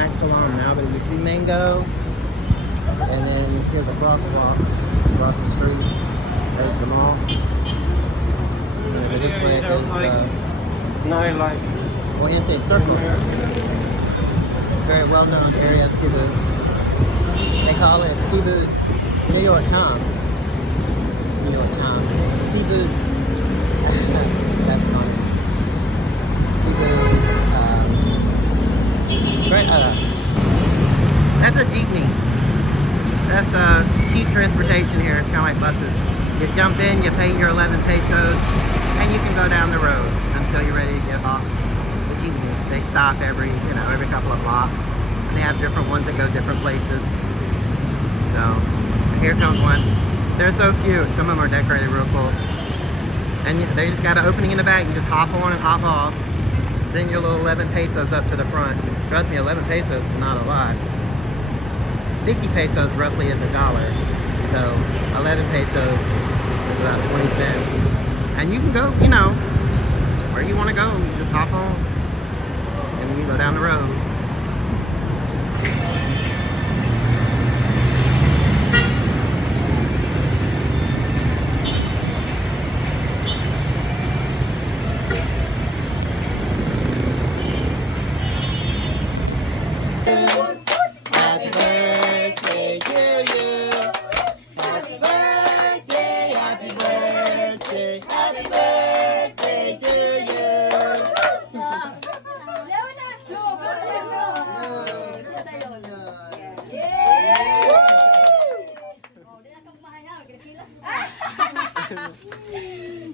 Max Salon now, but it used to be Mango. And then here's a crosswalk across the street. There's the mall. And this way is nightlife. Fuente Circle. Very well-known area of Cebu. They call it Cebu's New York Times. New York Times. Cebu's. That's funny. Cebu's. That's a Jeepney. That's cheap transportation here. It's kind of like buses. You jump in, you pay your 11 pesos, and you can go down the road until you're ready to get off the Jeepney. They stop every couple of blocks, and they have different ones that go different places. So here comes one. They're so cute. Some of them are decorated real cool. And they just got an opening in the back. You just hop on and hop off. Send your little 11 pesos up to the front. Trust me, 11 pesos is not a lot. 50 pesos roughly is $1. So 11 pesos is about 20 cents. And you can go, where you want to go. You just hop on and you go down the road.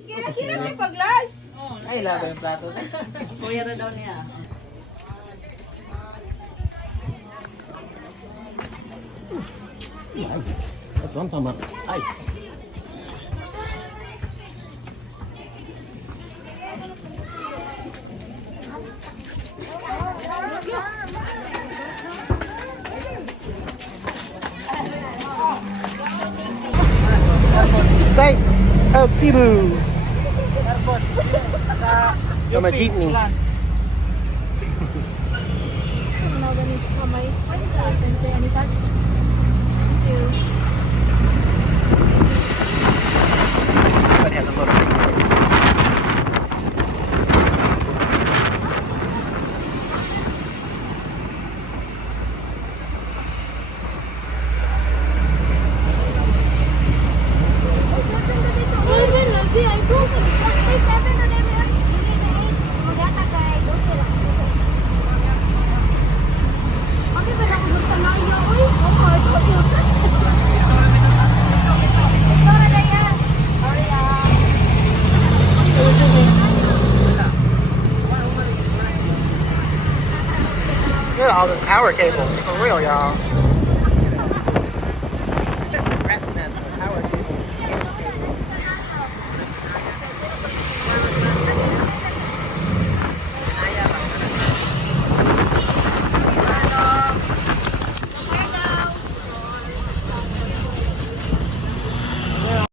Kira-kira may paglas. Ay, laban yung plato na. Kuya na daw niya. Ice. That's what I'm talking about. Ice. Sights of Cebu. From a jeepney. But has a little Look at all the power cables, for real, y'all.